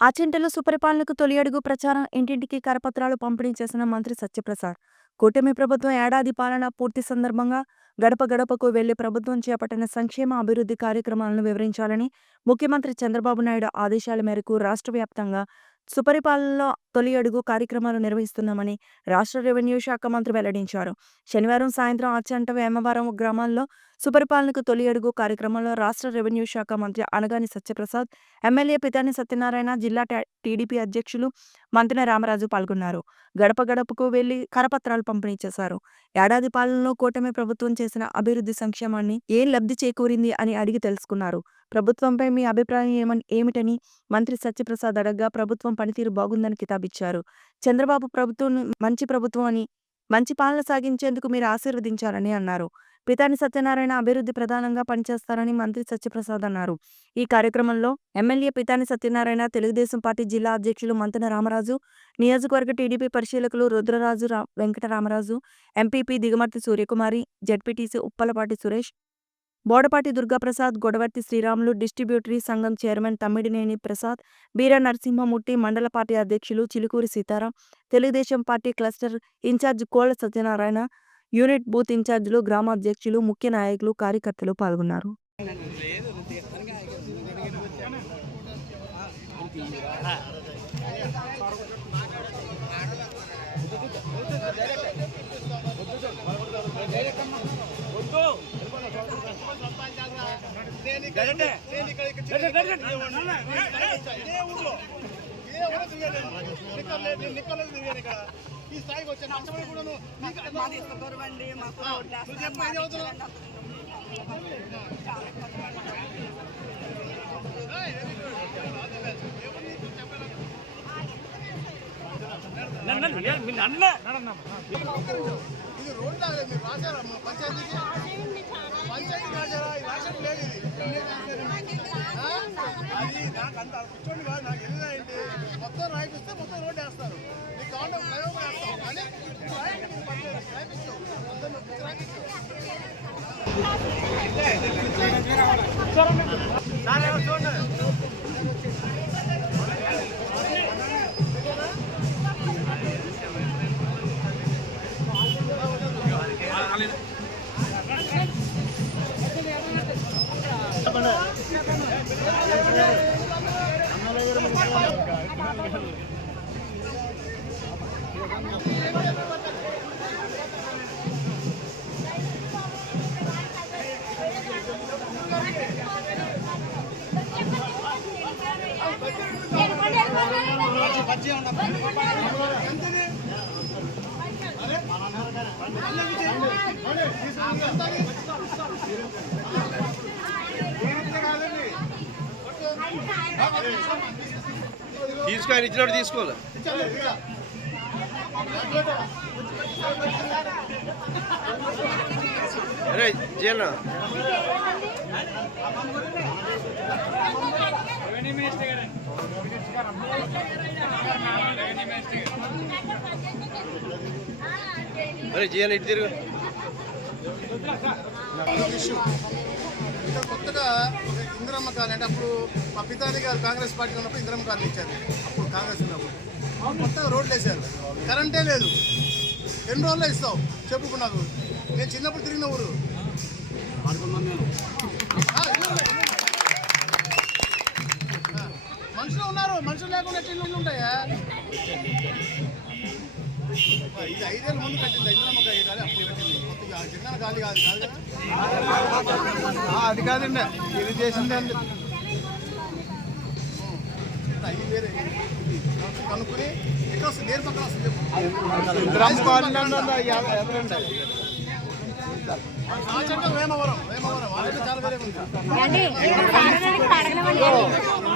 ఆచంటలో సుపరిపాలనకు తొలి అడుగు ప్రచారం ఇంటింటికి కరపత్రాలు పంపిణీ చేసిన మంత్రి సత్యప్రసాద్. కూటమి ప్రభుత్వం ఏడాది పాలన పూర్తి సందర్భంగా గడప గడపకు వెళ్ళి ప్రభుత్వం చేపట్టిన సంక్షేమ అభివృద్ధి కార్యక్రమాలను వివరించాలని ముఖ్యమంత్రి చంద్రబాబు నాయుడు ఆదేశాల మేరకు రాష్ట్ర వ్యాప్తంగా సుపరిపాలనలో తొలి అడుగు కార్యక్రమాలు నిర్వహిస్తున్నామని రాష్ట్ర రెవెన్యూ శాఖ మంత్రి వెల్లడించారు. శనివారం సాయంత్రం ఆచంట వేమవరం గ్రామాల్లో సుపరిపాలనకు తొలి అడుగు కార్యక్రమంలో రాష్ట్ర రెవెన్యూ శాఖ మంత్రి అనగాని సత్యప్రసాద్ ఎమ్మెల్యే పితాని సత్యనారాయణ జిల్లా టీడీపీ అధ్యక్షులు మంత్రి రామరాజు పాల్గొన్నారు. గడప గడపకు వెళ్ళి కరపత్రాలు పంపిణీ చేశారు. ఏడాది పాలనలో కూటమి ప్రభుత్వం చేసిన అభివృద్ధి సంక్షేమాన్ని ఏం లబ్ధి చేకూరింది అని అడిగి తెలుసుకున్నారు. ప్రభుత్వంపై మీ అభిప్రాయం ఏమని ఏమిటని మంత్రి సత్యప్రసాద్ అడగ్గా ప్రభుత్వం పనితీరు బాగుందని కితాబిచ్చారు. చంద్రబాబు ప్రభుత్వం మంచి ప్రభుత్వం అని మంచి పాలన సాగించేందుకు మీరు ఆశీర్వదించాలని అన్నారు. పితాని సత్యనారాయణ అభివృద్ధి ప్రధానంగా పనిచేస్తారని మంత్రి సత్యప్రసాద్ అన్నారు. ఈ కార్యక్రమంలో ఎమ్మెల్యే పితాని సత్యనారాయణ తెలుగుదేశం పార్టీ జిల్లా అధ్యక్షులు మంతన రామరాజు నియోజకవర్గ టీడీపీ పరిశీలకులు Rudraraju Venkata Venkataramaraju MPP Digamarthi Suryakumari ZPTC Uppalapati Suresh Bodapati Durgaprasad Godavarthi Sriramulu distributory సంఘం చైర్మన్ తమ్మిడినేని ప్రసాద్ బీర నరసింహమూర్తి మండల పార్టీ అధ్యక్షులు Chilukuri Sitaram Telugu Desam party cluster incharge Kolla Satyanarayana unit booth ఇన్ఛార్జీలు గ్రామాధ్యక్షులు ముఖ్య నాయకులు కార్యకర్తలు పాల్గొన్నారు ఈ స్థాయికి వచ్చాను కష్టపడి కూడా నువ్వు సుగర్వండి మాకు ఆ, రోడ్లు నువ్వు వేస్తారు, చెప్పు, మాది ఏం చదువుతున్నావు? ఇచ్చేయాలంటే చాలా కష్టపడ్డాం. ఏయ్, very good. All the best. ఎవరు నీకు చెప్పారు? ఇది రోడ్ లాగా మీరు రాశారా మా పంచాయతీకి పంచాయతీ రాశారా ఈ రాషన్ లేదు ఇది ఆ? అది నాకు అంత కూర్చోండి కాదు నాకు ఎలా ఏంటి? మొత్తం రాయిపిస్తే మొత్తం రోడ్ వేస్తారు. నీకు కావాలంటే ఫ్లైఓవర్ వేస్తాం కానీ రాయిపించు రాయిపించు తీసుకొని తీసుకో ఆయన ఇచ్చినట్టు తీసుకోవాలి ఇచ్చాను, ఇచ్చా. అరే గారు అరే చేయాలి ఇటు తిరుగు. ఇక్కడ కొత్తగా ఇంద్రమ్మ ఇందిరమ్మ కాలనీ అంటే అప్పుడు మా పితాని గారు కాంగ్రెస్ పార్టీ ఉన్నప్పుడు ఇందిరమ్మ కాలనీ ఇచ్చారు. అప్పుడు కాంగ్రెస్ ఉన్నప్పుడు. కొత్తగా రోడ్లు వేశారు. కరెంటే లేదు. ఎన్ని రోజుల్లో ఇస్తావు? చెప్పుకున్నావు నేను చిన్నప్పుడు తిరిగిన ఊరు. మనుషులు ఉన్నారు. మనుషులు లేకుండా ఎట్లా ఇల్లు ఉంటాయా? ఇది ఐదేళ్ళ ముందు కట్టింది ఇందిరమ్మ కాదు అప్పుడు కట్టింది కొత్తగా జగన్ ఖాళీ కాదు కాదు కదా అది కాదండి ఇది చేసింది అండి వేరే కనుక్కొని ఎక్కడ వస్తుంది పక్కన వేమవరం వేమవరం చాలా వేరే ఉంది